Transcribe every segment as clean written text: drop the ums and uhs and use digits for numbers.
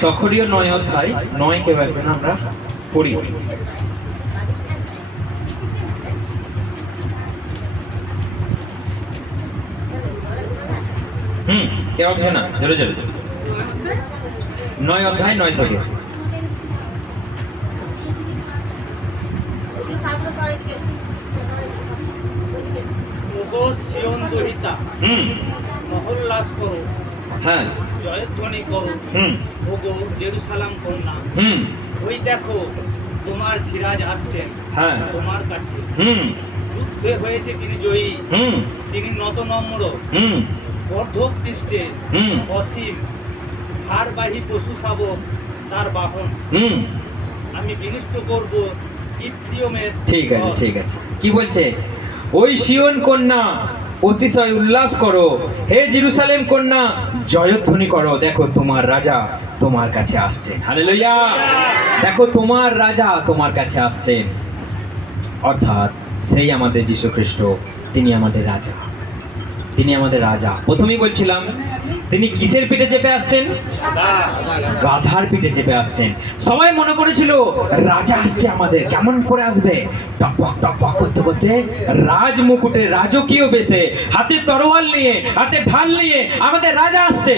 সখরীয় 9 অধ্যায় 9 কে রাখবেন আমরা পড়ি। কেউ হবে না, জোরে জোরে। 9 অধ্যায় 9 থেকে। সিয়ন দহিতা মহল্লাস করো, হ্যাঁ, জয়ধ্বনি করো, ওগো জেরুসালাম কন্যা। ওই দেখো তোমার ধীরাজ আসছেন হ্যাঁ, তোমার কাছে। যুদ্ধে হয়েছে তিনি জয়ী, তিনি নতনম্র, বর্ধক পৃষ্ঠে, অসীম ভারবাহী পশু শাবক তার বাহন। আমি বিনষ্ট করব ইফ্রিয়মের। ঠিক আছে, ঠিক আছে। কি বলছে? ওই সিয়ন কন্যা অতিশয় উল্লাস করো, হে জেরুসালেম কন্যা জয়ধ্বনি করো, দেখো তোমার রাজা তোমার কাছে আসছেন। হালেলুয়া! দেখো তোমার রাজা তোমার কাছে আসছেন। অর্থাৎ সেই আমাদের যীশু খ্রিস্ট, তিনি আমাদের রাজা, তিনি আমাদের রাজা। প্রথমেই বলছিলাম তিনি কিসের পিঠে চেপে আসছেন? গাধার পিঠে চেপে আসছেন। সবাই মনে করেছিল রাজা আসছে আমাদের, কেমন করে আসবে? টকবক টকবক করতে করতে রাজ মুকুটে রাজকীয় বেশে, হাতে তরোয়াল নিয়ে, হাতে ঢাল নিয়ে আমাদের রাজা আসছে।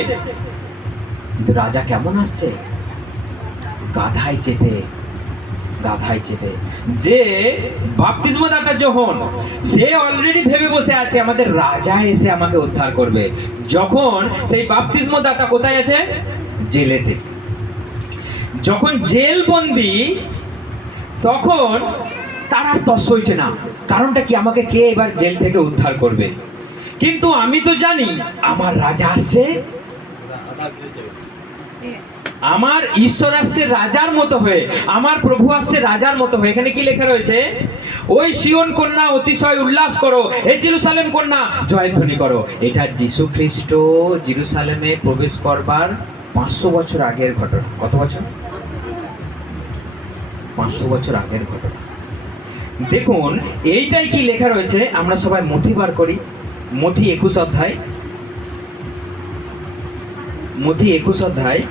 কিন্তু রাজা কেমন আসছে? গাধায় চেপে, গাধায় চেপে। যে বাপ্তিস্মদাতা যোহন, সে অলরেডি ভেবে বসে আছে আমাদের রাজা এসে আমাকে উদ্ধার করবে। যখন সেই বাপ্তিস্মদাতা কোথায় আছে? জেলেতে। যখন জেল বন্দি, তখন তার আর তস হইছে না। কারণটা কি? আমাকে কে এবার জেল থেকে উদ্ধার করবে? কিন্তু আমি তো জানি আমার রাজা আসছে, আমার ঈশ্বর আসছে রাজার মতো হয়ে, আমার প্রভু আসছে রাজার মতো হয়ে। এখানে কি লেখা রয়েছে? ওই সিয়ন কন্যা অতিশয় উল্লাস করো, হে জেরুসালেম কন্যা জয়ধ্বনি করো। এটা যীশু খ্রিস্ট জেরুসালেমে প্রবেশ করবার 500 বছর আগের ঘটনা। কত বছর? 500 বছর আগের ঘটনা। দেখুন এইটাই কি লেখা রয়েছে, আমরা সবাই মথি বার করি। মথি 21 অধ্যায়, মথি 21 অধ্যায়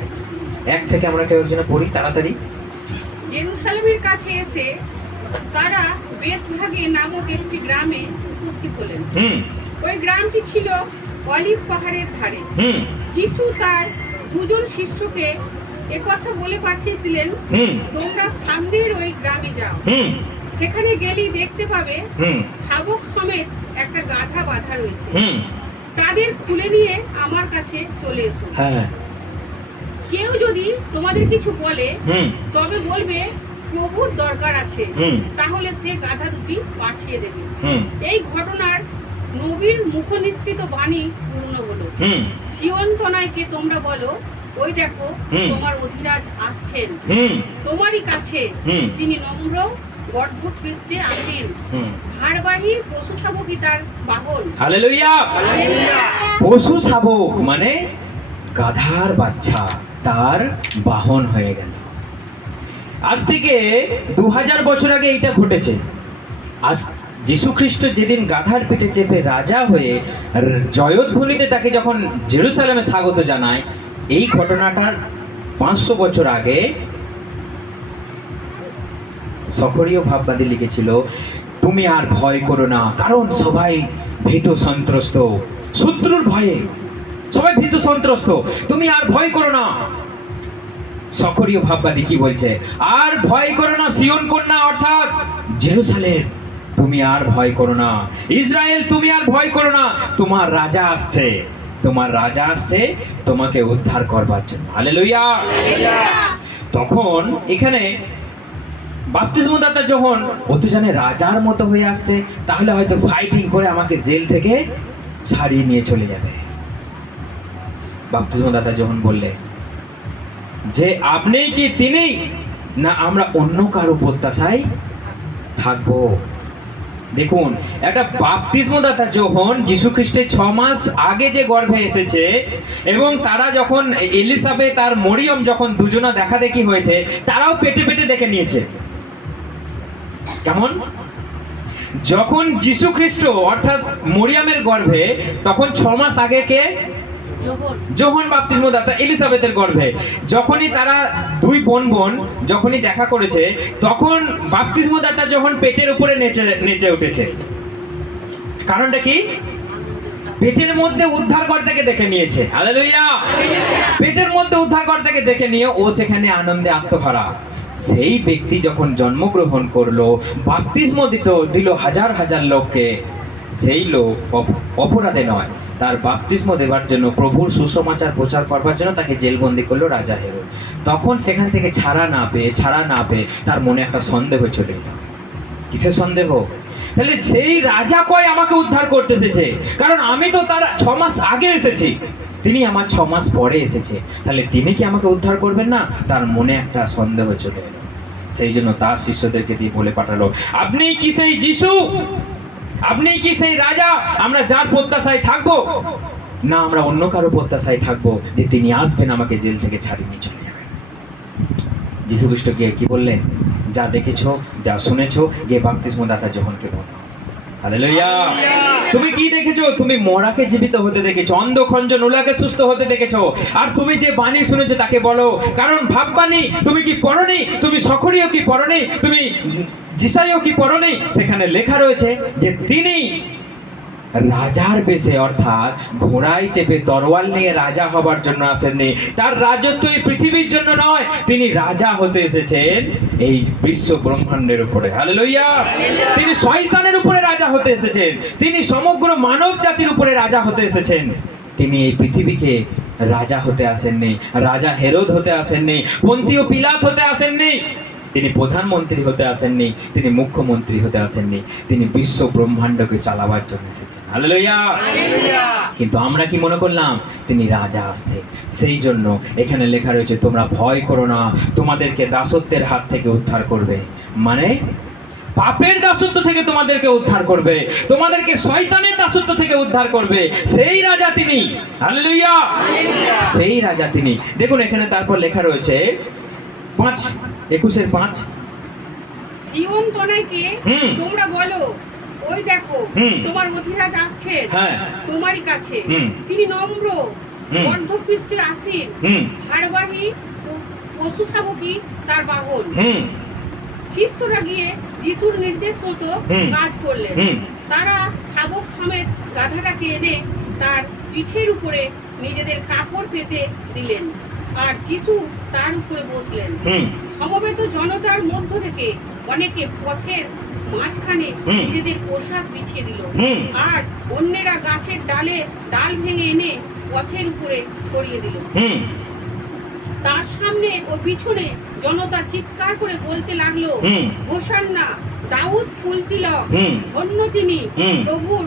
1 থেকে আমরা কেউ একজনে পড়ি তাড়াতাড়ি। জেরুসালেমের কাছে এসে তারা বেথফাগে নামক একটি গ্রামে উপস্থিত হলেন। ওই গ্রামটি ছিল অলিভ পাহাড়ের ধারে। যিশু তার 2 জন শিষ্যকে একথা বলে পাঠিয়ে দিলেন, তোমরা সামনের ওই গ্রামে যাও, সেখানে গেলেই দেখতে পাবে শাবক সমেত একটা গাধা বাঁধা রয়েছে, তাদের খুলে নিয়ে আমার কাছে চলে এসো। কেউ যদি তোমাদের কিছু বলে তবে বলবে প্রভুর দরকার আছে, তাহলে সে গাধা দুটি পাঠিয়ে দেবে। এই ঘটনার নবীর মুখনিসৃত বাণী পূর্ণ হলো। সিয়ন তনয়কে তোমরা বলো, ওই দেখো তোমার অধিরাজ আসছেন, তোমারই কাছে তিনি নম্র বর্ধক পৃষ্ঠে আসেন, ভারবাহী পশু শাবকই তার বাহন। হালেলুয়া! পশু শাবক মানে গাধার বাচ্চা তার বাহন হয়ে গেল। আজ থেকে 2000 বছর আগে এটা ঘটেছে। আজ যীশু খ্রিস্ট যেদিন গাধার পিঠে চেপে রাজা হয়ে জয়ধ্বনিতে তাকে যখন জেরুসালেমে স্বাগত জানায়, এই ঘটনাটার 500 বছর আগে সখরীয় ভাববাদী লিখেছিল, তুমি আর ভয় করো না, কারণ সবাই ভীত সন্ত্রস্ত, শত্রুর ভয়ে সবাই ভীত সন্ত্রস্ত, তুমি আর ভয় করো না। সখরীয় ভাববাদী কি বলছে? আর ভয় করো না সিয়ন কন্যা, অর্থাৎ জেরুসালেম, তুমি আর ভয় করো না। ইসরায়েল, তুমি আর ভয় করো না, তোমার রাজা আসছে, তোমার রাজা আসছে তোমাকে উদ্ধার করবার জন্য। হালেলুয়া! তখন এখানে বাপ্তিস্মদাতা যখন ও তো জানে রাজার মতো হয়ে আসছে, তাহলে হয়তো ফাইটিং করে আমাকে জেল থেকে ছাড়িয়ে নিয়ে চলে যাবে। বাপ্তিস্মদাতা যখন বললে যে আপনিই কি তিনি, না আমরা অন্য কারো প্রত্যাশায় থাকবো। দেখুন একটা বাপ্তিস্মদাতা যখন যীশু খ্রিস্টের 6 মাস আগে যে গর্ভে এসেছে, এবং তারা যখন এলিসাবেথ আর মরিয়ম যখন দুজনা দেখা দেখি হয়েছে, তারাও পেটে পেটে দেখে নিয়েছে। কেমন? যখন যীশু খ্রিস্ট অর্থাৎ মরিয়মের গর্ভে, তখন 6 মাস আগে কে? যোহন বাপ্তিস্মদাতা এলিসাবেথের গর্ভে। যখনই তারা দুই বোন যখনই দেখা করেছে, তখন বাপ্তিস্মদাতা যোহন পেটের উপরে নেচে উঠেছে। কারণটা কি? পেটের মধ্যে উদ্ধারকর্তাকে দেখে নিয়েছে। হালেলুয়া! পেটের মধ্যে উদ্ধারকর্তাকে দেখে নিয়ে ও সেখানে আনন্দে আত্মহারা। সেই ব্যক্তি যখন জন্মগ্রহণ করলো, বাপ্তিস্ম দিল হাজার হাজার লোককে, সেই লোক অপরাধে নয়, তার বাপ্তিস্ম দেবার জন্য, প্রভুর সুসমাচার প্রচার করবার জন্য তাকে জেলবন্দি করলো রাজা হেরোদ। তখন সেখান থেকে ছাড়া না পেয়ে তার মনে একটা সন্দেহ চলে এলো। কিসের সন্দেহ? তাহলে সেই রাজা কয় আমাকে উদ্ধার করতে এসেছে, কারণ আমি তো তার 6 মাস আগে এসেছি, তিনি আমার 6 মাস পরে এসেছে, তাহলে তিনি কি আমাকে উদ্ধার করবেন না? তার মনে একটা সন্দেহ চলে এলো। সেই জন্য তার শিষ্যদেরকে দিয়ে বলে পাঠালো, আপনি কি সেই যিশু? আপনি কি সেই রাজা আমরা যার প্রত্যাশায় থাকবো? না, আমরা অন্য কারো প্রত্যাশায় থাকবো যে তিনি আসবেন আমাকে জেল থেকে ছাড়িয়ে নিয়ে চলে যাবেন। যিশু খ্রিস্ট গিয়ে কি বললেন? যা দেখেছো, যা শুনেছো, গিয়ে বাপ্তিস্মদাতা যোহনকে বলো। হালেলুয়া! তুমি কি দেখেছো? তুমি মরাকে জীবিত হতে দেখেছো, অন্ধ খঞ্জন উলাকে সুস্থ হতে দেখেছো। আর তুমি যে বাণী শুনেছো তাকে বলো, কারণ ভাববানি তুমি কি পড়নি? তুমি সখরীয় কি পড়নি? তুমি জিসাইও কি পড়নি? সেখানে লেখা রয়েছে যে তিনি রাজার বেশে, অর্থাৎ ঘোড়ায় চেপে তরোয়াল নিয়ে রাজা হবার জন্য আসেননি। তার রাজত্ব এই পৃথিবীর জন্য নয়, তিনি রাজা হতে এসেছেন এই বিশ্ব ব্রহ্মাণ্ডের উপরে। হালেলুয়া! তিনি শয়তানের উপরে রাজা হতে এসেছেন, তিনি সমগ্র মানব জাতির উপরে রাজা হতে এসেছেন। তিনি এই পৃথিবীকে রাজা হতে আসেননি, রাজা হেরোদ হতে আসেননি, পন্তীয় পিলাত হতে আসেননি, তিনি প্রধানমন্ত্রী হতে আসেননি, তিনি মুখ্যমন্ত্রী হতে আসেননি, তিনি বিশ্ব ব্রহ্মাণ্ডকে চালাবার জন্য এসেছেন। হালেলুয়া! কিন্তু আমরা কি মনে করলাম? তিনি রাজা আসছে। সেই জন্য এখানে লেখা রয়েছে, তোমরা ভয় করো না, তোমাদেরকে দাসত্বের হাত থেকে উদ্ধার করবে। মানে পাপের দাসত্ব থেকে তোমাদেরকে উদ্ধার করবে, তোমাদেরকে শয়তানের দাসত্ব থেকে উদ্ধার করবে। সেই রাজা তিনি। হালেলুয়া! সেই রাজা তিনি। দেখুন এখানে তারপর লেখা রয়েছে 5:21-5, সিয়ন তনয়কে তোমরা বলো, ওই দেখো তোমার অধিরাজ আসছে তোমারই কাছে, তিনি নম্র, গর্ধপৃষ্ঠে আসীন, ভারবাহী পশু শাবকই তার বাহন। শিষ্যরা গিয়ে যিশুর নির্দেশ মতো কাজ করলেন। তারা শাবক সমেত গাধাটাকে এনে তার পিঠের উপরে নিজেদের কাপড় পেতে দিলেন, আর যিশু তার উপরে বসলেন। সমবেত জনতার মধ্য থেকে অনেকে পথের মাঝখানে নিজেদের পোশাক বিছিয়ে দিল, আর অন্যেরা গাছের ডালে ডাল ভেঙে এনে পথের উপরে ছড়িয়ে দিল। তার সামনে ও পিছনে জনতা চিৎকার করে বলতে লাগলো, হোসান্না, দাউদ কুলতিলক, ধন্য তিনি, প্রভুর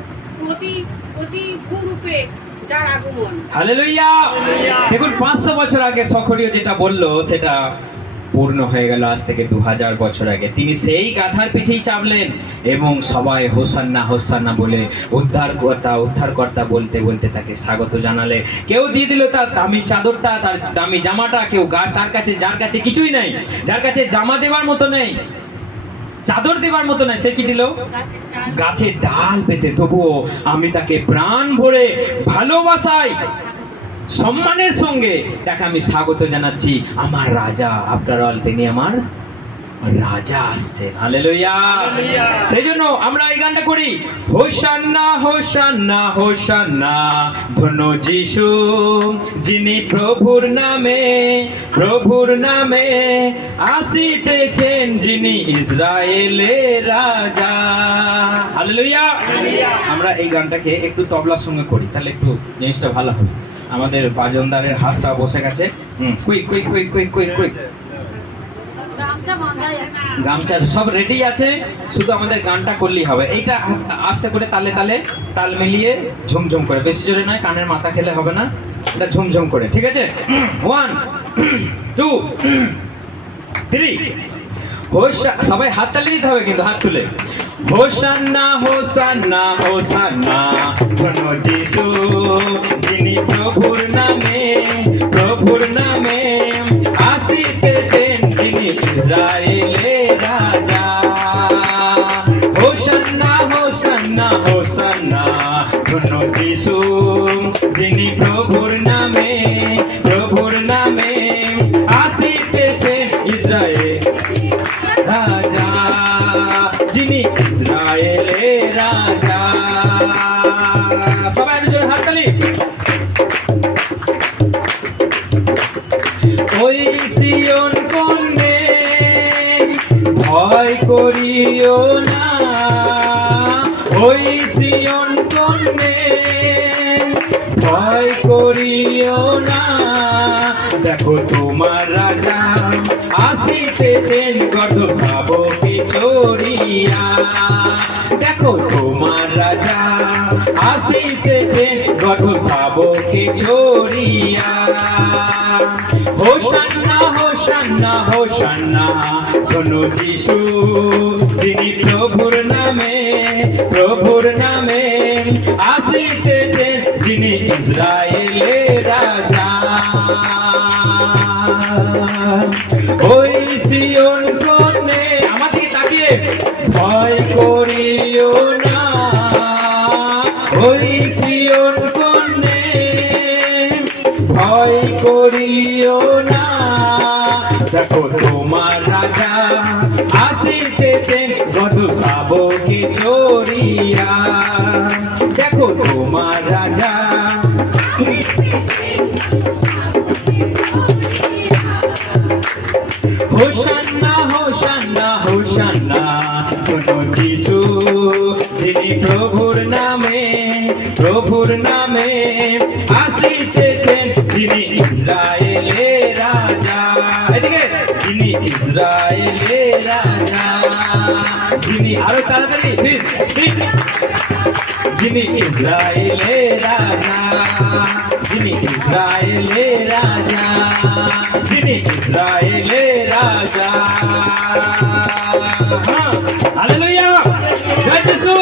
প্রতিভূরূপে যার আগমন। হালেলুয়া! দেখুন 500 বছর আগে সখরীয় যেটা বললো সেটা পূর্ণ হয়ে গেল আজ থেকে 2000 বছর আগে। তিনি সেই গাধার পিঠেই চাপলেন এবং সবাই হোসান্না হোসান্না বলে উদ্ধারকর্তা বলতে বলতে তাকে স্বাগত জানালে। কেউ দিয়ে দিল তার দামি চাদরটা, তার দামি জামাটা, কেউ তার কাছে, যার কাছে কিছুই নাই, যার কাছে জামা দেওয়ার মতো নেই, চাদর দেওয়ার মতো নাই, সে কি দিল? গাছের ডাল পেতে। তবুও আমি তাকে প্রাণ ভরে ভালোবাসায় সম্মানের সঙ্গে তাকে আমি স্বাগত জানাচ্ছি। আমার রাজা, আফটার অল তিনি আমার রাজা আসছেন। হালেলুয়া! সেই জন্য আমরা এই গানটা করি, হোসান্না হোসান্না হোসান্না, ধন্য যিশু যিনি প্রভুর নামে আসিতেছেন, যিনি ইসরায়েলের রাজা। হালেলুয়া! আমরা এই গানটাকে একটু তবলার সঙ্গে করি, তাহলে একটু জিনিসটা ভালো হবে। আমাদের বাজনদারের হাতটা বসে গেছে। Quick quick quick quick quick quick. গামছা সব রেডি আছে, শুধু আমাদের গানটা করলেই হবে। এইটা আস্তে করে তালে তালে তাল মিলিয়ে ঝুমঝুম করে, বেশি জোরে নয়, কানের মাথা খেলে হবে না, এটা ঝুমঝুম করে, ঠিক আছে? 1 2 3। সবাই হাত তালি দিতে হবে, কিন্তু হাত তুলে। হোসান্না হোসান্না হোসান্না, ধন্য যিশু যিনি প্রভুর নামে আসিতেছেন, যিনি ইসরায়েলের রাজা। হোসান্না হোসান্না হোসান্না, ধন্য যিশু যিনি প্রভুর নামে আসিতেছেন ইসরায়েল রাজা, যিনি ইসরায়েলের রাজা। সবাই একটু জোরে হাততালি। ওই সিয়ন কন্যে ভয় করিও না, ওই সিয়ন কন্যে ভয় করিও না, দেখো তোমার রাজা আসিতেছেন গর্ধ শাবকে চড়িয়া, দেখো তোমার রাজা আসিতেছেন গর্ধ শাবকে চড়িয়া। হোসান্না হোসান্না হোসান্না ধন্য যিশু যিনি প্রভুর নামে আসিতেছেন, যিনি ইসরায়েলের রাজা। ওই সিয়ন কন্যে আমার দিকে তাকিয়ে ভয় করিও না, ওই সিয়ন কন্যে ভয় করিও না, দেখো তোমার রাজা আসিতেছেন গর্ধ শাবকে চড়িয়া, দেখো তোমার রাজা। হোসান্না হোসান্না হোসান্না ধন্য যিশু যিনি প্রভুর নামে আসিতেছেন, যিনি ইসরায়েলের রাজা। এদিকে যিনি ইসরায়েলের রাজা, যিনি আরো তাড়াতাড়ি যিনি ইসরায়েলের রাজা, যিনি ইসরায়েলের রাজা, যিনি ইসরায়েলের রাজা। হালেলুয়া, জয় যিশু।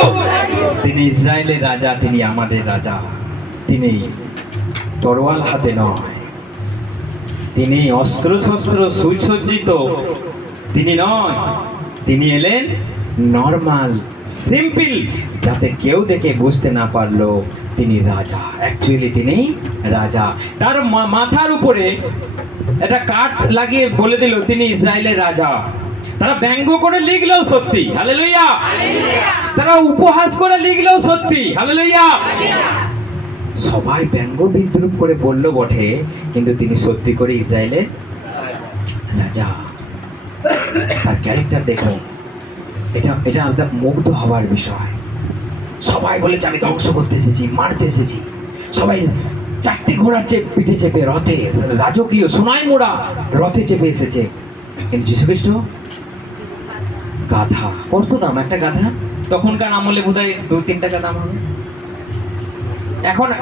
তিনি ইসরায়েলের রাজা, তিনি আমাদের রাজা। তিনি তরোয়াল হাতে নয়, তিনি অস্ত্র শস্ত্র সুসজ্জিত তিনি নয়, তিনি এলেন নর্মাল সিম্পল, যাতে কেউ দেখে বুঝতে না পারলো তিনি রাজা। অ্যাকচুয়ালি তিনি রাজা। তার মাথার উপরে একটা কাঠ লাগিয়ে বলে দিল তিনি ইসরায়েলের রাজা। তারা ব্যঙ্গ করে লিখলেও সত্যি, হালেলুয়া। তারা উপহাস করে লিখলেও সত্যি, হালেলুয়া। সবাই ব্যঙ্গ বিদ্রুপ করে বলল বটে, কিন্তু তিনি সত্যি করে ইসরায়েলের রাজা। তার ক্যারেক্টার দেখো, এটা আমাদের মুগ্ধ হবার বিষয়। সবাই বলেছে আমি ধ্বংস করতে এসেছি, মারতে এসেছি। সবাই চারটি ঘোড়ার পিঠে চেপে রথে, রাজকীয় সোনায় মোড়া রথে চেপে এসেছে, কিন্তু যীশু খ্রিস্ট গাধা। কত দাম একটা গাধা? তখনকার আমলে বোধহয় 2-3 টাকা দাম হবে।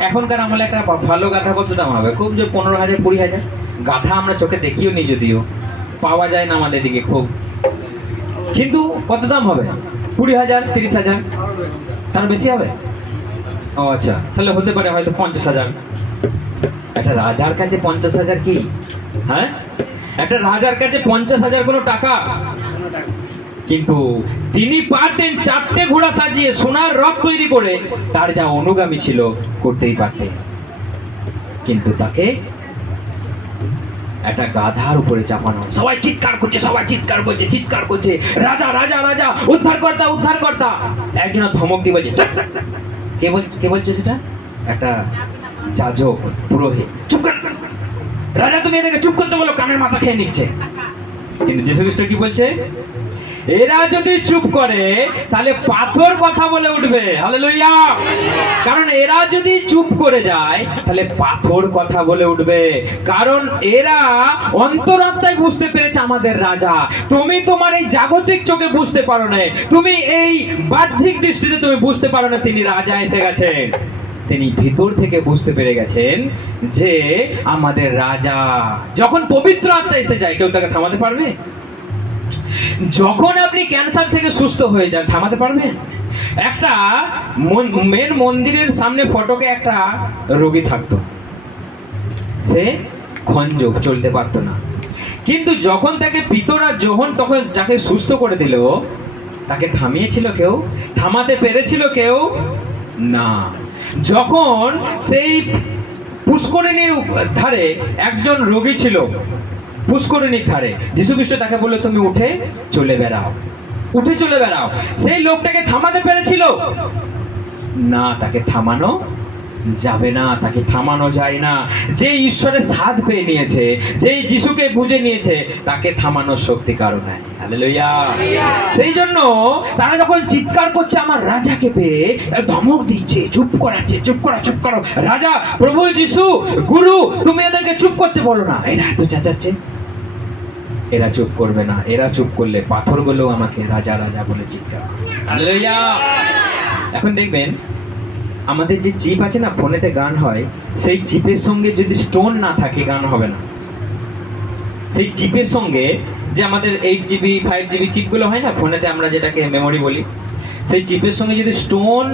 এখনকার আমলে একটা ভালো গাধা কত দাম হবে? খুব যে 15,000 20,000। গাধা আমরা চোখে দেখিও নি, যদিও পাওয়া যায় না আমাদের দিকে খুব, কিন্তু কত দাম হবে? 20,000 30,000, তার বেশি হবে? ও আচ্ছা, তাহলে হতে পারে হয়তো 50,000। একটা রাজার কাছে 50,000 কি? হ্যাঁ, একটা রাজার কাছে 50,000 কোনো টাকা? কিন্তু তিনি পারতেন 4টে ঘোড়া সাজিয়ে সোনার রথ তৈরি করে, তার যা অনুগামী ছিল করতেই পারতেন, কিন্তু তাকে একটা গাধার উপরে চাপানো। সবাই চিৎকার করছে, রাজা রাজা রাজা, উদ্ধারকর্তা। একজন ধমক দিয়ে বলছে, কে বলছে সেটা? একটা যাজক, পুরোহিত। চুপ কর রাজা, তুমি এদেরকে চুপ করতে বলো, কানের মাথা খেয়ে নিচ্ছে। কিন্তু যীশু খ্রিস্ট কি বলছে? এরা যদি চুপ করে তাহলে পাথর কথা বলে উঠবে, হালেলুয়া। কারণ এরা যদি চুপ করে যায় তাহলে পাথর কথা বলে উঠবে, কারণ এরা অন্তরাত্মায় বুঝতে পেরেছে আমাদের রাজা। তুমি তোমার এই জাগতিক চোখে বুঝতে পারো না, তুমি এই বাহ্যিক দৃষ্টিতে তুমি বুঝতে পারো না তিনি রাজা এসে গেছেন। তিনি ভিতর থেকে বুঝতে পেরে গেছেন যে আমাদের রাজা। যখন পবিত্র আত্মা এসে যায়, কেউ তাকে থামাতে পারবে? যখন আপনি ক্যান্সার থেকে সুস্থ হয়ে যান, থামাতে পারবেন? একটা মেন মন্দিরের সামনে ফটকে একটা রোগী থাকতো, সে খঞ্জক, চলতে পারতো না, কিন্তু যখন তাকে পিতরা তখন যাকে সুস্থ করে দিল, তাকে থামিয়েছিল কেউ? থামাতে পেরেছিল কেউ? না। যখন সেই পুষ্করিণীর ধারে একজন রোগী ছিল, পুষ্করিণীর ধারে, যীশু খ্রিস্ট তাকে বললো তুমি উঠে চলে বেড়াও, উঠে চলে বেড়াও। সেই লোকটাকে থামাতে পেরেছিল না, তাকে থামানো যাবে না, তাকে থামানো যায় না। যে ঈশ্বরের স্বাদ পেয়ে নিয়েছে, যে যিশুকে বুঝে নিয়েছে, তাকে থামানোর শক্তি কারো নাই। হালেলুয়া। সেই জন্য তারা যখন চিৎকার করছে আমার রাজাকে পেয়ে, ধমক দিচ্ছে, চুপ করাচ্ছে, চুপ করো, চুপ করো, রাজা প্রভু যিশু গুরু তুমি এদেরকে চুপ করতে বলো না। এরা এত চেঁচাচ্ছে, এরা চুপ করবে না। এরা চুপ করলে পাথরগুলো আমাকে রাজা রাজা বলে চিৎকার করবে। হালেলুয়া। এখন দেখবেন আমাদের যে চিপ আছে না, ফোনেতে গান হয়, সেই চিপের সঙ্গে যদি স্টোন না থাকে গান হবে না। সেই চিপের সঙ্গে যে আমাদের 8GB 5GB চিপগুলো হয় না ফোনেতে, আমরা যেটাকে মেমোরি বলি, সেই চিপের সঙ্গে যদি স্টোন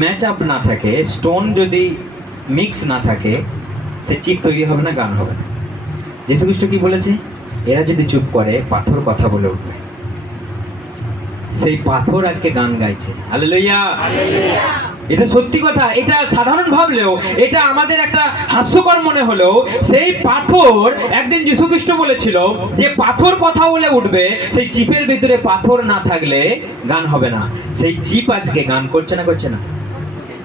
ম্যাচ আপ না থাকে, স্টোন যদি মিক্স না থাকে, সে চিপ তৈরি হবে না, গান হবে না। যীশু খ্রিস্ট কি বলেছে? এরা যদি চুপ করে পাথর কথা বলে উঠবে। সেই পাথর আজকে গান গাইছে। হালেলুয়া। এটা সত্যি কথা। এটা সাধারণ ভাবলেও, এটা আমাদের একটা হাস্যকর মনে হলেও, সেই পাথর একদিন যীশু খ্রিস্ট বলেছিল যে পাথর কথা বলে উঠবে। সেই চিপের ভিতরে পাথর না থাকলে গান হবে না। সেই চিপ আজকে গান করছে না, করছে না?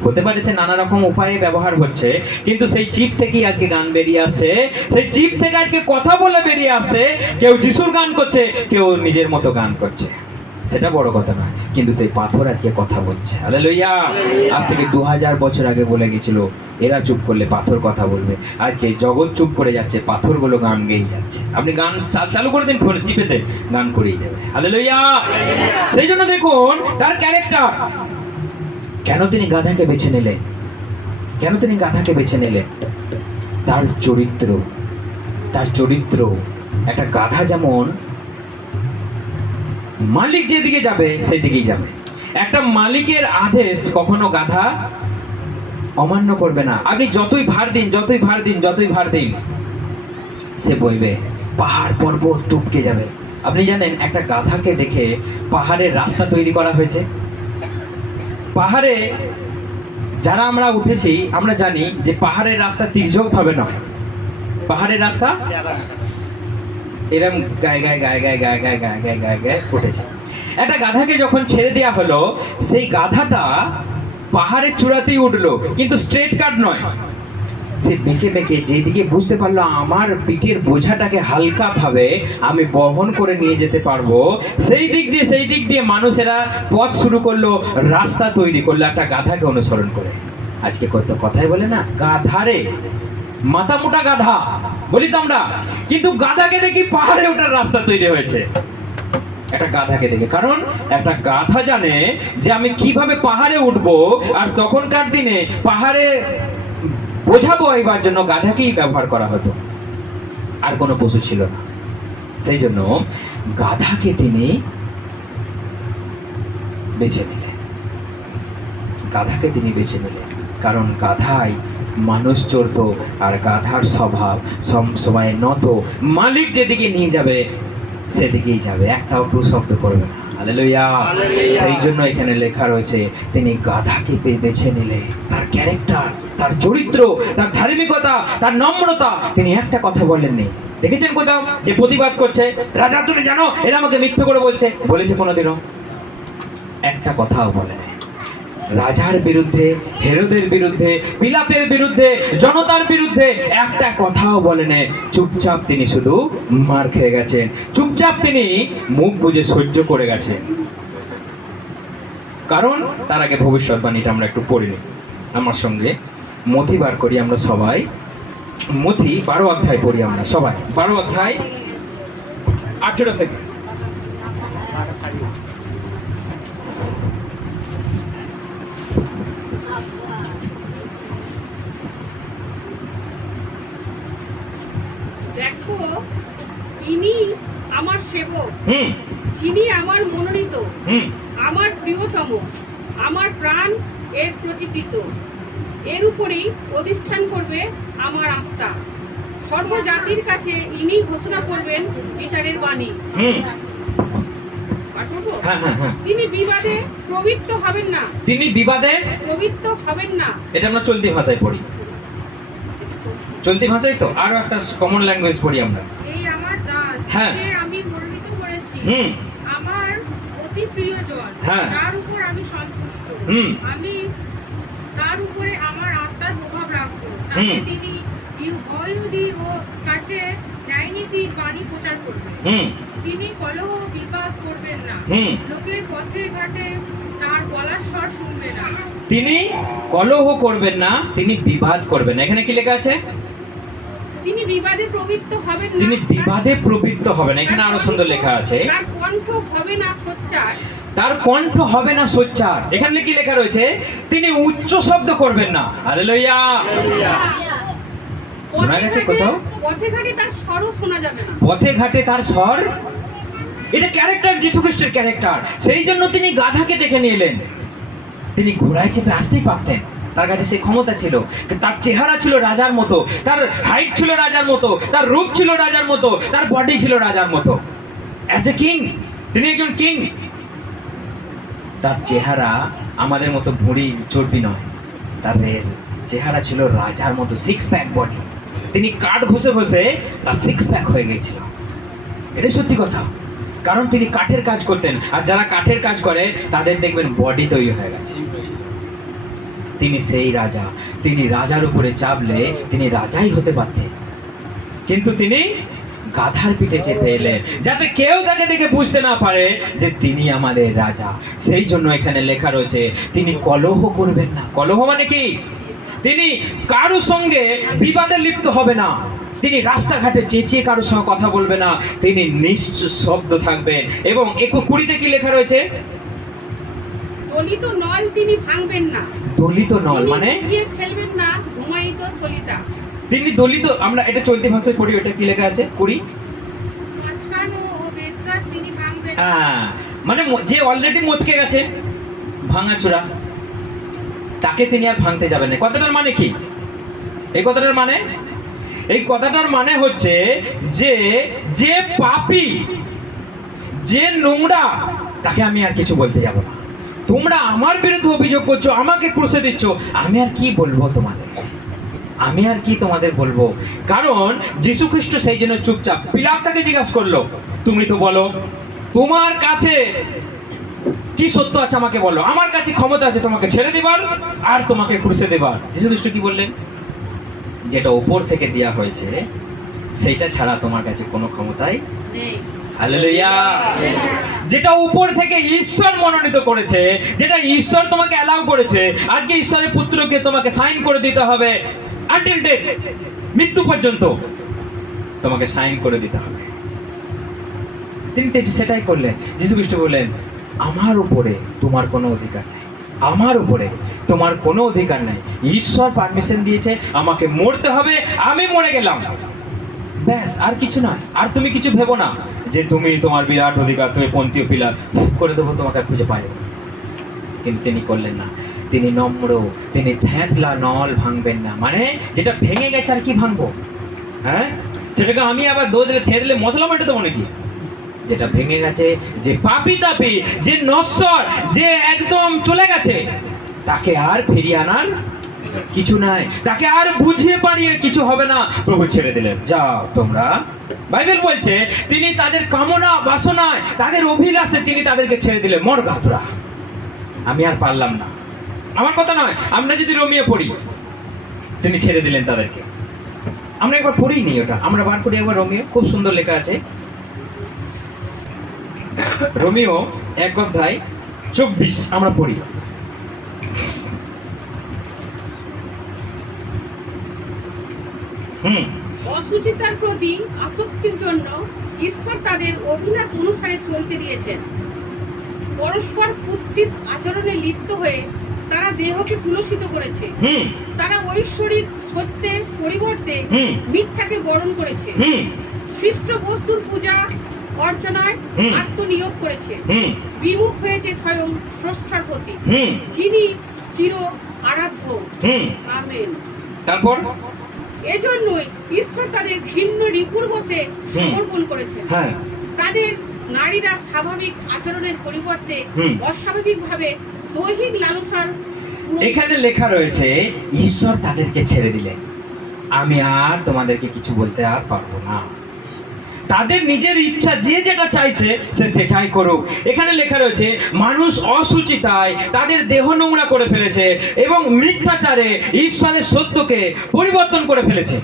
হতে পারে সে নানা রকম উপায়ে ব্যবহার হচ্ছে, কিন্তু সেই চিপ থেকেই আজকে গান বেরিয়ে আসছে। সেই চিপ থেকে আজকে কথা বলে বেরিয়ে আসছে। কেউ যিশুর গান করছে, কেউ নিজের মতো গান করছে, সেটা বড় কথা নয়, কিন্তু সেই পাথর আজকে কথা বলছে। হালেলুয়া। আজ থেকে 2000 বছর আগে বলে গেছিল এরা চুপ করলে পাথর কথা বলবে। আজকে জগৎ চুপ করে যাচ্ছে, পাথরগুলো গান গেয়ে যাচ্ছে। আপনি গান চালু করে দিন, ফোনে চিপেতে গান করেই যাবে। হালেলুয়া। সেই জন্য দেখুন তার ক্যারেক্টার। কেন তিনি গাধাকে বেছে নিলেন? কেন তিনি গাধাকে বেছে নিলেন? তার চরিত্র। তার চরিত্র। একটা গাধা যেমন মালিক যেদিকে যাবে সেই দিকেই যাবে। একটা মালিকের আদেশ কখনো গাধা অমান্য করবে না। আপনি যতই ভার দিন, যতই ভার দিন, যতই ভার দিন, সে বইবে। পাহাড় পর্বত টপকে যাবে। আপনি জানেন একটা গাধাকে দেখে পাহাড়ের রাস্তা তৈরি করা হয়েছে। পাহাড়ে যারা আমরা উঠেছি আমরা জানি যে পাহাড়ের রাস্তা তির্যক ভাবে নয়। পাহাড়ের রাস্তা এরম গায়ে গায়ে গায়ে গায়ে গায়ে গায়ে গায়ে গায়ে গায়ে গায়ে উঠেছে। একটা গাধাকে যখন ছেড়ে দেওয়া হলো, সেই গাধাটা পাহাড়ের চূড়াতেই উঠলো, কিন্তু স্ট্রেট কাট নয়। সে বেঁকে বেঁকে যেদিকে বুঝতে পারলো আমার পিঠের বোঝাটাকে হালকা ভাবে আমি বহন করে নিয়ে যেতে পারবো, সেই দিক দিয়ে মানুষেরা পথ শুরু করলো, রাস্তা তৈরি করলো একটা গাধাকে অনুসরণ করে। আজকে কত কথাই বলে না, গাধারে মাথা মোটা গাধা বলি তো আমরা, কিন্তু গাধাকে দেখি পাহাড়ে ওঠার রাস্তা তৈরি হয়েছে একটা গাধাকে দেখে। কারণ একটা গাধা জানে যে আমি কিভাবে পাহাড়ে উঠবো, আর তখনকার দিনে পাহাড়ে বোঝা বইবার জন্য গাধাকেই ব্যবহার করা হতো, আর কোনো পশু ছিল না। সেই জন্য গাধাকে তিনি বেছে নিলেন। গাধাকে তিনি বেছে নিলেন কারণ গাধাই মানুষ চড়তো, আর গাধার স্বভাব সব সময় নত। মালিক যেদিকে নিয়ে যাবে সেদিকেই যাবে, একটাও টু শব্দ করবে না। হালেলুয়া। সেই জন্য এখানে লেখা রয়েছে তিনি গাধাকে বেছে নিলে। তার ক্যারেক্টার, তার চরিত্র, তার ধার্মিকতা, তার নম্রতা, তিনি একটা কথা বলেননি। দেখেছেন কোথাও যে প্রতিবাদ করছে, রাজা তুমি জানো এরা আমাকে মিথ্যে করে বলছে? বলেছে কোনোদিনও? একটা কথাও বলেনি। রাজার বিরুদ্ধে, হেরোদের বিরুদ্ধে, পিলাতের বিরুদ্ধে, জনতার বিরুদ্ধে একটা কথাও বলেনি। চুপচাপ তিনি শুধু মার খেয়ে গেছেন, চুপচাপ তিনি মুখ বুজে সহ্য করে গেছেন। কারণ তার আগে ভবিষ্যৎবাণীটা আমরা একটু পড়ে নিই। আমার সঙ্গে মথি বার করি আমরা সবাই। মথি 12 অধ্যায় পড়ি আমরা সবাই। 12 অধ্যায় 18 থেকে। দেখো ইনি আমার সেবক, যিনি আমার মনোনীত, আমার প্রিয়তম, আমার প্রাণ এর প্রতিকৃত। এর উপরেই অধিষ্ঠান করবে আমার আত্মা। সর্বজাতির কাছে ইনি ঘোষণা করবেন বিচারের বাণী। তিনি বিবাদে প্রবৃত্ত হবেন না। তিনি বিবাদে প্রবৃত্ত হবেন না। এটা আমরা চলতি ভাষায় পড়ি। চলতি ভাষায় তো আরো একটা কমন ল্যাঙ্গুয়েজ পড়ি আমরা। এই আমার দাস, হ্যাঁ। যে আমি মনোনীত করেছি, হুম আমার অতি প্রিয়জন, হ্যাঁ। তার উপর আমি সন্তুষ্ট। হুম। আমি তার উপরে আমার আত্মার প্রভাব রাখবো। হুম। তাকে তিনি ইহুদি ও কাছে ন্যায়নীতির বাণী প্রচার করবেন। হুম তিনি কলহ বিবাদ করবেন না। হুম। লোকের পথে ঘাটে তার গলার স্বর শুনবে না। তিনি কলহ করবেন না, তিনি বিবাদ করবেন না। এখানে কি লেখা আছে? তিনি বিবাদে প্রবৃত্ত হবেন না। তিনি বিবাদে প্রবৃত্ত হবেন। এখানে আরো সুন্দর লেখা আছে, তার কণ্ঠ হবে না সোচ্চার। তার কণ্ঠ হবে না সোচ্চার। এখানে কি লেখা রয়েছে? তিনি উচ্চ শব্দ করবেন না। হালেলুয়া। শোনা গেছে কোথাও? পথে ঘাটে তার স্বরও শোনা যাবে না। পথে ঘাটে তার স্বর, এটা ক্যারেক্টার, যীশু খ্রিস্টের ক্যারেক্টার। সেই জন্য তিনি গাধাকে ডেকে নিয়ে এলেন। তিনি ঘোড়ায় চেপে আসতেই পারতেন, তার কাছে সেই ক্ষমতা ছিল। তার চেহারা ছিল রাজার মতো, তার হাইট ছিল রাজার মতো, তার রূপ ছিল রাজার মতো, তার বডি ছিল রাজার মতো। অ্যাজ এ কিং, তিনি একজন কিং। তার চেহারা আমাদের মতো ভুঁড়ি চর্বি নয়, তার চেহারা ছিল রাজার মতো, সিক্স প্যাক বডি। তিনি কাঠ ঘষে ঘষে তার সিক্স প্যাক হয়ে গেছিল। এটা সত্যি কথা, কারণ তিনি কাঠের কাজ করতেন। আর যারা কাঠের কাজ করে তাদের দেখবেন বডি তৈরি হয়ে গেছে। তিনি সেই রাজা, তিনি রাজার উপরে চাপলে তিনি রাজাই হতে পারতেন, কিন্তু তিনি গাধার পিঠে চেপে এলেন যাতে কেউ তাকে দেখে বুঝতে না পারে যে তিনি আমাদের রাজা। সেই জন্য এখানে লেখা রয়েছে তিনি কলহ করবেন না। কলহ মানে কি? তিনি কারোর সঙ্গে বিবাদে লিপ্ত হবে না। তিনি রাস্তাঘাটে চেঁচিয়ে কারোর সঙ্গে কথা বলবে না। তিনি নিঃশব্দ থাকবেন। এবং 21:20 কি লেখা রয়েছে? দলিত নল তিনি ভাঙবেন না। দলিত নল মানে তিনি ফেলবেন না ধুমায়িত সলিতা। তিনি দলিত, আমরা এটা চলতি ভাষায় পড়ি। ওটা কি লেখা আছে? 20 মাঝখান ও বেদগাছ তিনি ভাঙবেন না। হ্যাঁ, মানে যে অলরেডি মচকে গেছে, ভাঙাচোরা, তাকে তিনি আর ভাঙতে যাবেন না। কথাটার মানে কি? এই কথাটার মানে, এই কথাটার মানে হচ্ছে যে যে পাপী, যে নোংরা, তাকে আমি আর কিছু বলতে যাব না। তোমরা আমার বিরুদ্ধে অভিযোগ করছো, আমাকে ক্রুশে দিচ্ছ, আমি আর কি বলবো তোমাদের? আমি আর কি তোমাদের বলবো? কারণ যীশু খ্রিস্ট সেই জন্য চুপচাপ। পিলাত তাকে জিজ্ঞাসা করলো, তুমি তো বলো তোমার কাছে কি সত্য আছে, আমাকে বলো। আমার কাছে ক্ষমতা আছে তোমাকে ছেড়ে দেবার আর তোমাকে ক্রুশে দেবার। যীশু খ্রিস্ট কি বললেন? যেটা উপর থেকে দেয়া হয়েছে সেইটা ছাড়া তোমার কাছে কোনো ক্ষমতাই নেই। হালেলুয়া। যেটা উপর থেকে ঈশ্বর মনোনীত করেছে, যেটা ঈশ্বর তোমাকে অ্যালাউ করেছে, আজকে ঈশ্বরের পুত্রকে তোমাকে সাইন করে দিতে হবে। আনটিল ডেথ, মৃত্যু পর্যন্ত তোমাকে সাইন করে দিতে হবে। তিনি সেটাই করলেন। যীশু খ্রিস্ট বললেন, আমার উপরে তোমার কোনো অধিকার নেই, আমার উপরে তোমার কোনো অধিকার নেই। ঈশ্বর পারমিশন দিয়েছে, আমাকে মরতে হবে, আমি মরে গেলাম, ব্যাস, আর কিছু নয়। আর তুমি কিছু ভেবো না যে তুমি তোমার বিরাট অধিকার, তুমি পন্থীয় পিলাত করে দেবো, তোমাকে খুঁজে পাই। কিন্তু তিনি করলেন না। তিনি নম্র, তিনি থ্যাঁতলা নল ভাঙবেন না। মানে যেটা ভেঙে গেছে আর কি ভাঙবো? হ্যাঁ, সেটাকে আমি আবার থেঁতলে মশলা মেটে দেবো নাকি? যেটা ভেঙে গেছে, যে পাপি তাপি, যে নশ্বর, যে একদম চলে গেছে, তাকে আর ফিরিয়ে আনার কিছু নাই, তাকে আর বুঝিয়ে পারিয়ে কিছু হবে না। প্রভু ছেড়ে দিলেন, যাও তোমরা। বাইবেল বলছে তিনি তাদের কামনা বাসনায়, তাদের অভিলাষে তিনি তাদেরকে ছেড়ে দিলেন। মর গাতুরা, আমি আর পারলাম না। আমার কথা নয়, আমরা যদি রোমিও পড়ি, তিনি ছেড়ে দিলেন তাদেরকে। আমরা একবার পড়িনি ওটা, আমরা বার করি একবার রোমিও, খুব সুন্দর লেখা আছে। রোমিও 1:24 আমরা পড়ি। অসুচিতার প্রতি আসক্তির জন্য ঈশ্বর তাদের অভিলাষ অনুসারে চলতে দিয়েছেন। পরস্পর কুৎসিত আচরণে লিপ্ত হয়ে তারা দেহকে কুলসিত করেছে। তারা ঐশ্বরিক সত্যের পরিবর্তে মিথ্যাকে বরণ করেছে। সৃষ্ট বস্তুর পূজা অর্চনায় আত্মনিয়োগ করেছে। বিমুখ হয়েছে স্বয়ং স্রষ্টার প্রতি, যিনি চির আরাধ্য। আমেন। তারপর এজন্যই ঈশ্বর তাদের ঘৃণ্য রিপুর বসে সমর্পণ করেছে। তাদের নারীরা স্বাভাবিক আচরণের পরিবর্তে অস্বাভাবিকভাবে দৈহিক লালসার এখানে লেখা রয়েছে ঈশ্বর তাদেরকে ছেড়ে দিলেন, আমি আর তোমাদেরকে কিছু বলতে আর পারবো না। তাদের নিজের ইচ্ছা, যে যেটা চাইছে সে সেটাই করুক। এখানে লেখা রয়েছে মানুষ অসুচিতায় তাদের দেহ নোংরা করে ফেলেছে এবং মিথ্যাচারে ঈশ্বরের সত্যকে পরিবর্তন করে ফেলেছে।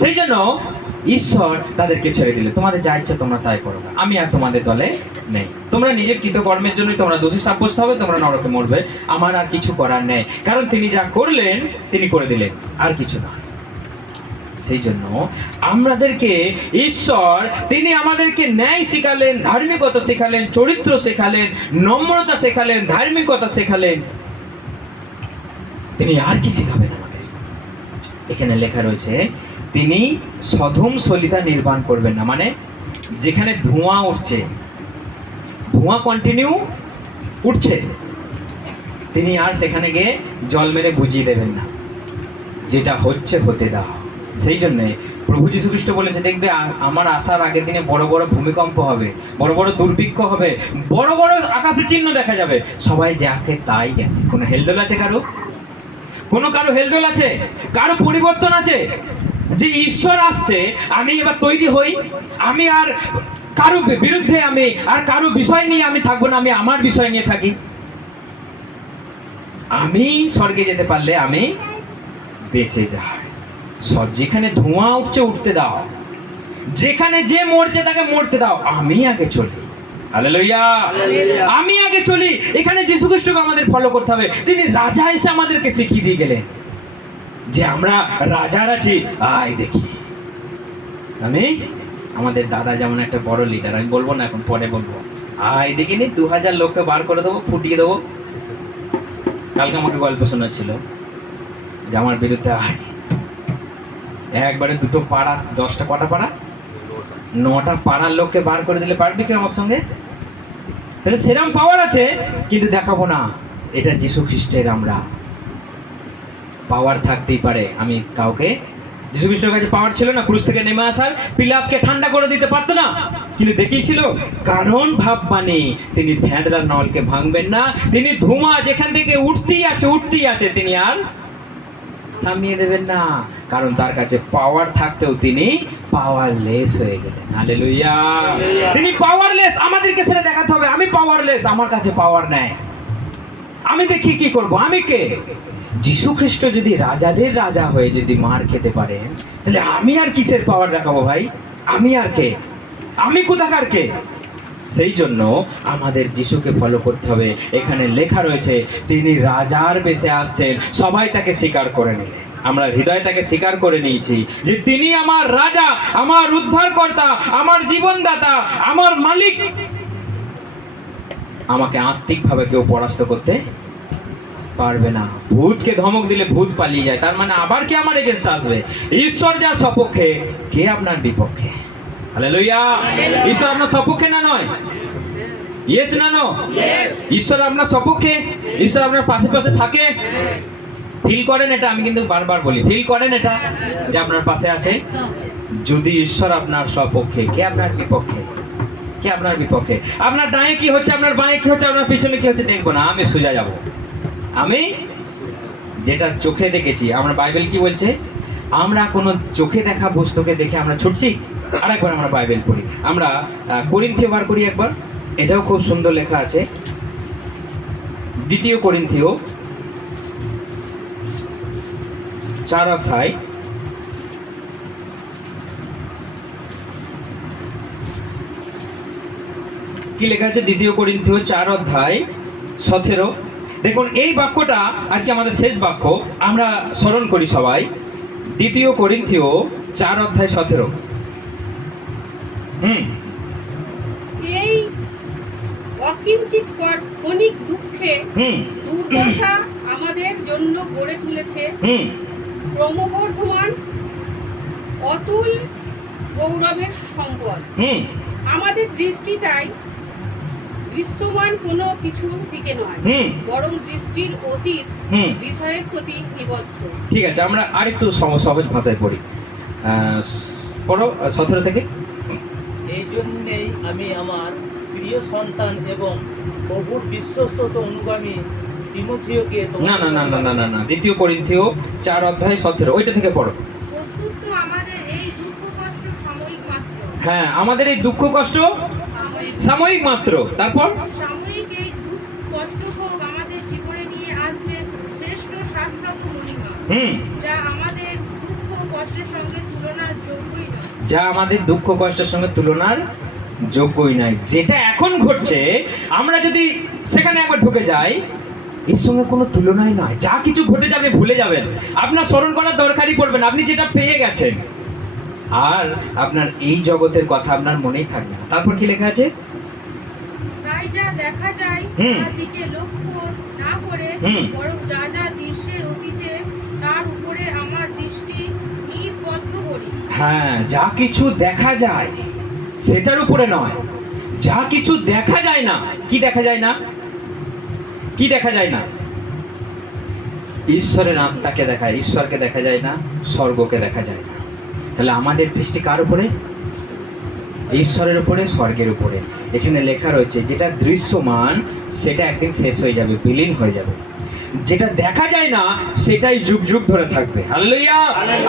সেই জন্য ঈশ্বর তাদেরকে ছেড়ে দিলে, তোমাদের যা ইচ্ছা তোমরা তাই করো না, আমি আর তোমাদের দলে নেই। তোমরা নিজের কৃতকর্মের জন্যই তোমরা দোষী সাব্যস্ত হবে, তোমরা নরকে মরবে, আমার আর কিছু করার নেই। কারণ তিনি যা করলেন তিনি করে দিলেন, আর কিছু না। সেই জন্য আমাদেরকে ঈশ্বর, তিনি আমাদেরকে ন্যায় শেখালেন, ধার্মিকতা শেখালেন, চরিত্র শেখালেন, নম্রতা শেখালেন, ধার্মিকতা শেখালেন। তিনি আর কি শেখাবেন আমাদের? এখানে লেখা রয়েছে তিনি সধম সলিতা নির্বাণ করবেন না। মানে যেখানে ধোঁয়া উঠছে, ধোঁয়া কন্টিনিউ উঠছে, তিনি আর সেখানে গিয়ে জল মেরে বুঝিয়ে দেবেন না, যেটা হচ্ছে হতে দাও। সেই জন্যে প্রভু যীশু খ্রিস্ট বলেছে, দেখবে আমার আসার আগের দিনে বড় বড় ভূমিকম্প হবে, বড় বড় দুর্ভিক্ষ হবে, বড় বড় আকাশে চিহ্ন দেখা যাবে। সবাই যাকে তাই গেছে। কোনো হেলদোল আছে কারো? কারো হেলদোল আছে? কারো পরিবর্তন আছে? যে ঈশ্বর আসছে, আমি এবার তৈরি হই, আমি আর কারো বিরুদ্ধে, আমি আর কারো বিষয় নিয়ে আমি থাকবো না, আমি আমার বিষয় নিয়ে থাকি। আমি স্বর্গে যেতে পারলে আমি বেঁচে যাই। যেখানে ধোঁয়া উঠছে উঠতে দাও, যেখানে যে মরছে তাকে মরতে দাও, আমি আগে চলি। হালেলুয়া, আমি আগে চলি। এখানে যীশু খ্রিস্টকে আমাদের ফলো করতে হবে। তিনি রাজা এসে আমাদেরকে শিখিয়ে দিয়ে গেলেন যে আমরা রাজার আছি, আয় দেখি। আমাদের দাদা যেমন একটা বড় লিডার, আমি বলবো না এখন, পরে বলবো। আয় দেখিনি 2000 লোককে বার করে দেবো, ফুটিয়ে দেবো। কালকে আমাকে গল্প শোনাচ্ছিল যে আমার বিরুদ্ধে আয়, একবারে 2টো পাড়া, 10টা কটা পাড়া, 9টা পাড়ার লোককে বার করে দিলে পারবি কি আমার সঙ্গে? তাহলে সেরকম পাওয়ার আছে, কিন্তু দেখাবো না। এটা যীশু খ্রিস্টের আমরা পাওয়ার থাকতেই পারে। আমি কাউকে, যীশু খ্রিস্টের কাছে পাওয়ার ছিল না ক্রুশ থেকে নেমে আসার, পিলাতকে ঠান্ডা করে দিতে পারতো না, কিন্তু দেখিয়েছিল কারণ ভাববানি তিনি ধ্যাঁধরার নলকে ভাঙবেন না। তিনি ধোঁয়া যেখান থেকে উঠতেই আছে, তিনি আর থামিয়ে দেবেন না। কারণ তার কাছে পাওয়ার থাকতেও তিনি পাওয়ারলেস হয়ে গেলেন। হালেলুয়া, তিনি পাওয়ারলেস। আমাদেরকে সেটা দেখাতে হবে, আমি পাওয়ারলেস, আমার কাছে পাওয়ার নেই, আমি দেখি কি করব, আমি কে? যীশু খ্রিস্ট যদি রাজাদের রাজা হয়ে যদি মার খেতে পারেন, তাহলে আমি আর কিসের পাওয়ার দেখাবো ভাই? আমি আর কে? আমি কোথাকার কে? সেই জন্য আমাদের যিশুকে ফলো করতে হবে। এখানে লেখা রয়েছে তিনি রাজার বেশে আসছেন, সবাই তাকে স্বীকার করে নিলেন। আমরা হৃদয়ে তাকে স্বীকার করে নিয়েছি যে তিনি আমার রাজা, আমার উদ্ধারকর্তা, আমার জীবনদাতা, আমার মালিক। আমাকে আত্মিকভাবে কেউ পরাস্ত করতে পারবে না। ভূতকে ধমক দিলে ভূত পালিয়ে যায়, তার মানে আবার কে আমার এগেনস্ট আসবে? ঈশ্বর যার সপক্ষে, কে আপনার বিপক্ষে? হালেলুয়া, ঈশ্বর আপনার সপক্ষে না নয়? ইয়েস না নো? ঈশ্বর আপনার সপক্ষে, ঈশ্বর আপনার পাশে পাশে থাকে। ফিল করেন এটা? আমি কিন্তু বারবার বলি, ফিল করেন এটা যে আপনার পাশে আছে? যদি ঈশ্বর আপনার সপক্ষে, কে আপনার বিপক্ষে? কে আপনার বিপক্ষে? আপনার ডায়ে কি হচ্ছে, আপনার বাঁয়ে কি হচ্ছে, আপনার পিছনে কি হচ্ছে দেখবো না, আমি সোজা যাব। আমি যেটা চোখে দেখেছি, আমরা বাইবেল কি বলছে? আমরা কোনো চোখে দেখা বস্তুকে দেখে আমরা ছুটছি। আর একবার আমরা বাইবেল পড়ি, আমরা করিন্থীয় বার করি একবার। এটাও খুব সুন্দর লেখা আছে, 2 করিন্থীয় 4 অধ্যায়, কি লেখা আছে? 2 করিন্থীয় 4 অধ্যায় 17। দেখুন এই বাক্যটা আজকে আমাদের শেষ বাক্য, আমরা স্মরণ করি সবাই। 2 করিন্থীয় 4 অধ্যায় 17। এই অকিঞ্চিত ক্ষণিক দুঃখে দুর্দশা আমাদের জন্য গড়ে তুলেছে ক্রমবর্ধমান অতুল গৌরবের সম্পদ। আমাদের দৃষ্টি তাই দৃশ্যমান কোনো কিছুর দিকে নয়, বরং দৃষ্টির অতীত বিষয়ের প্রতি নিবদ্ধ। ঠিক আছে, আমরা আরেকটু সহজ ভাষায় পড়ি, পড়ো 17 থেকে। এই জন্যেই আমি আমার প্রিয় সন্তান এবং প্রভুর বিশ্বস্ত অনুগামী তিমথিওকে না না না না না না না 2 করিন্থীয় 4:17 ওইটা থেকে পড়ো। বস্তুত আমাদের এই দুঃখ কষ্ট সাময়িক মাত্র। হ্যাঁ, আমাদের এই দুঃখ কষ্ট সাময়িক সাময়িক মাত্র। তারপর সাময়িক এই দুঃখ কষ্ট হোক আমাদের জীবনে নিয়ে আসবে শ্রেষ্ঠ শাশ্বত মহিমা, যা আমাদের দুঃখ কষ্টের সঙ্গে তুলনার যোগ্যই নয়। যা আমাদের দুঃখ কষ্টের সঙ্গে তুলনার যোগ্যই নাই। যেটা এখন ঘটছে আমরা যদি সেখানে একবার ঢুকে যাই, এর সঙ্গে কোনো তুলনাই নয়। যা কিছু ঘটে যাবে ভুলে যাবেন, আপনার স্মরণ করার দরকারই পড়বে না। আপনি যেটা পেয়ে গেছেন, আর আপনার এই জগতের কথা আপনার মনেই থাকবে না। তারপর কি লেখা আছে? তাই যা দেখা যায় হুম। তার দিকে লক্ষ্য না করে হুম। বরং যা যা দৃশ্যের অতীতে তার উপরে আমার দৃষ্টি নিবদ্ধ করি। হ্যাঁ, যা কিছু দেখা যায় সেটার উপরে নয়। যা কিছু দেখা যায় না, কি দেখা যায় না? কি দেখা যায় না? ঈশ্বরের আত্মাকে দেখায়, ঈশ্বরকে দেখা যায় না, স্বর্গকে দেখা যায় না। তাহলে আমাদের দৃষ্টি কার উপরে? ঈশ্বরের উপরে, স্বর্গের উপরে। এখানে লেখা রয়েছে যেটা দৃশ্যমান সেটা একদিন শেষ হয়ে যাবে, বিলীন হয়ে যাবে। যেটা দেখা যায় না সেটাই যুগ যুগ ধরে থাকবে। হালেলুয়া!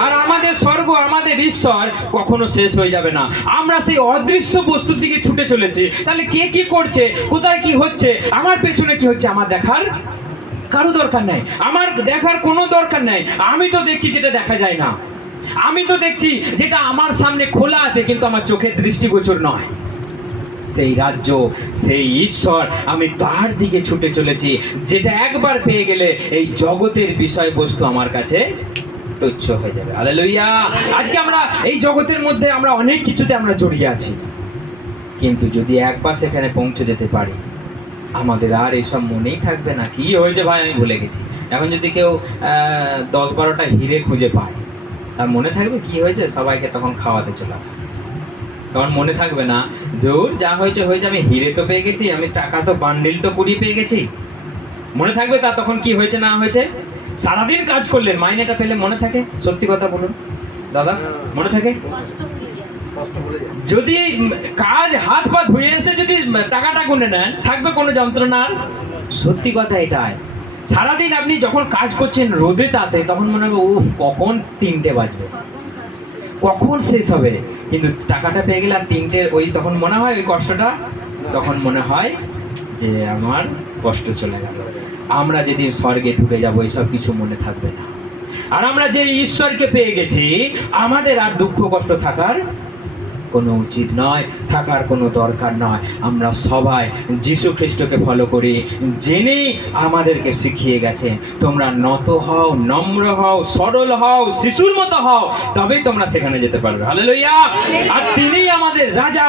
আর আমাদের স্বর্গ, আমাদের ঈশ্বর কখনো শেষ হয়ে যাবে না। আমরা সেই অদৃশ্য বস্তুর দিকে ছুটে চলেছি। তাহলে কে কি করছে, কোথায় কি হচ্ছে, আমার পেছনে কি হচ্ছে, আমার দেখার কারো দরকার নেই, আমার দেখার কোনো দরকার নেই। আমি তো দেখছি যেটা দেখা যায় না, আমি তো দেখছি যেটা আমার সামনে খোলা আছে কিন্তু আমার চোখের দৃষ্টিগোচর নয়। সেই রাজ্য, সেই ঈশ্বর, আমি তার দিকে ছুটে চলেছি। যেটা একবার পেয়ে গেলে এই জগতের বিষয়বস্তু আমার কাছে তুচ্ছ হয়ে যাবে। হালেলুয়া! আজকে আমরা এই জগতের মধ্যে আমরা অনেক কিছুতে আমরা জড়িয়ে আছি, কিন্তু যদি একবার সেখানে পৌঁছে যেতে পারি, আমাদের আর এইসব মনেই থাকবে না। কি হয়েছে ভাই আমি ভুলে গেছি। এখন যদি কেউ 10-12টা হিরে খুঁজে পায়, তার মনে থাকবে কি হয়েছে? সবাইকে তখন খাওয়াতে চলে আসে। তখন মনে থাকবে না, জোর যা হয়েছে হয়েছে, আমি হিরে তো পেয়ে গেছি, আমি টাকা তো বান্ডিল তো কুড়িয়ে পেয়ে গেছি। মনে থাকবে তার তখন কি হয়েছে না হয়েছে? সারাদিন কাজ করলেন, মাইনেটা পেলে মনে থাকে? সত্যি কথা বলুন দাদা, মনে থাকে? যদি কাজ হাত পা ধুয়ে এসে যদি টাকাটা গুনে নেন, থাকবে কোনো যন্ত্রণা? সত্যি কথা এটাই। সারাদিন আপনি যখন কাজ করছেন রোদে তাতে, তখন মনে হবে ও কখন 3টে বাজবে, কখন শেষ হবে। কিন্তু টাকাটা পেয়ে গেলে আর 3টে, ওই তখন মনে হয় ওই কষ্টটা, তখন মনে হয় যে আমার কষ্ট চলে গেল। আমরা যেদিন স্বর্গে ঢুকে যাবো এসব কিছু মনে থাকবে না। আর আমরা যে ঈশ্বরকে পেয়ে গেছি, আমাদের আর দুঃখ কষ্ট থাকার কোনো উচিত নয়, থাকার কোনো দরকার নয়। আমরা সবাই যীশু খ্রিস্টকে ফলো করি, যিনি আমাদেরকে শিখিয়ে গেছেন তোমরা নত হও, নম্র হও, সরল হও, শিশুর মতো হও, তবেই তোমরা সেখানে যেতে পারবে। হালেলুয়া! আর তিনিই আমাদের রাজা।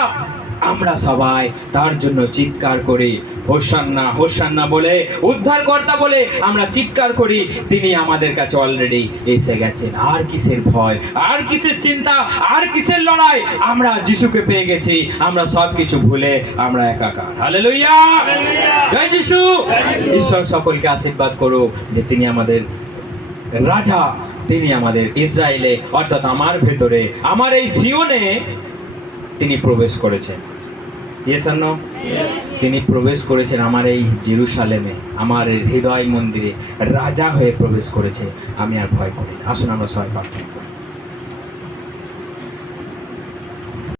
আমরা সবাই তার জন্য চিৎকার করি, হোসান্না হোসান্না বলে, উদ্ধারকর্তা বলে আমরা চিৎকার করি। তিনি আমাদের কাছে অলরেডি এসে গেছেন। আর কিসের ভয়, আর কিসের চিন্তা, আর কিসের লড়াই? আমরা যিশুকে পেয়ে গেছি। আমরা সব কিছু ভুলে আমরা একাকার। হালেলুয়া! জয় যিশু! ঈশ্বর সকলকে আশীর্বাদ করুক যে তিনি আমাদের রাজা, তিনি আমাদের ইসরায়েলে অর্থাৎ আমার ভেতরে, আমার এই সিওনে তিনি প্রবেশ করেছেন। ইয়েস আর নো? তিনি প্রবেশ করেছেন আমার এই জেরুসালেমে, আমার হৃদয় মন্দিরে রাজা হয়ে প্রবেশ করেছে। আমি আর ভয় করি। আসুন আমরা সবাই প্রার্থনা করি।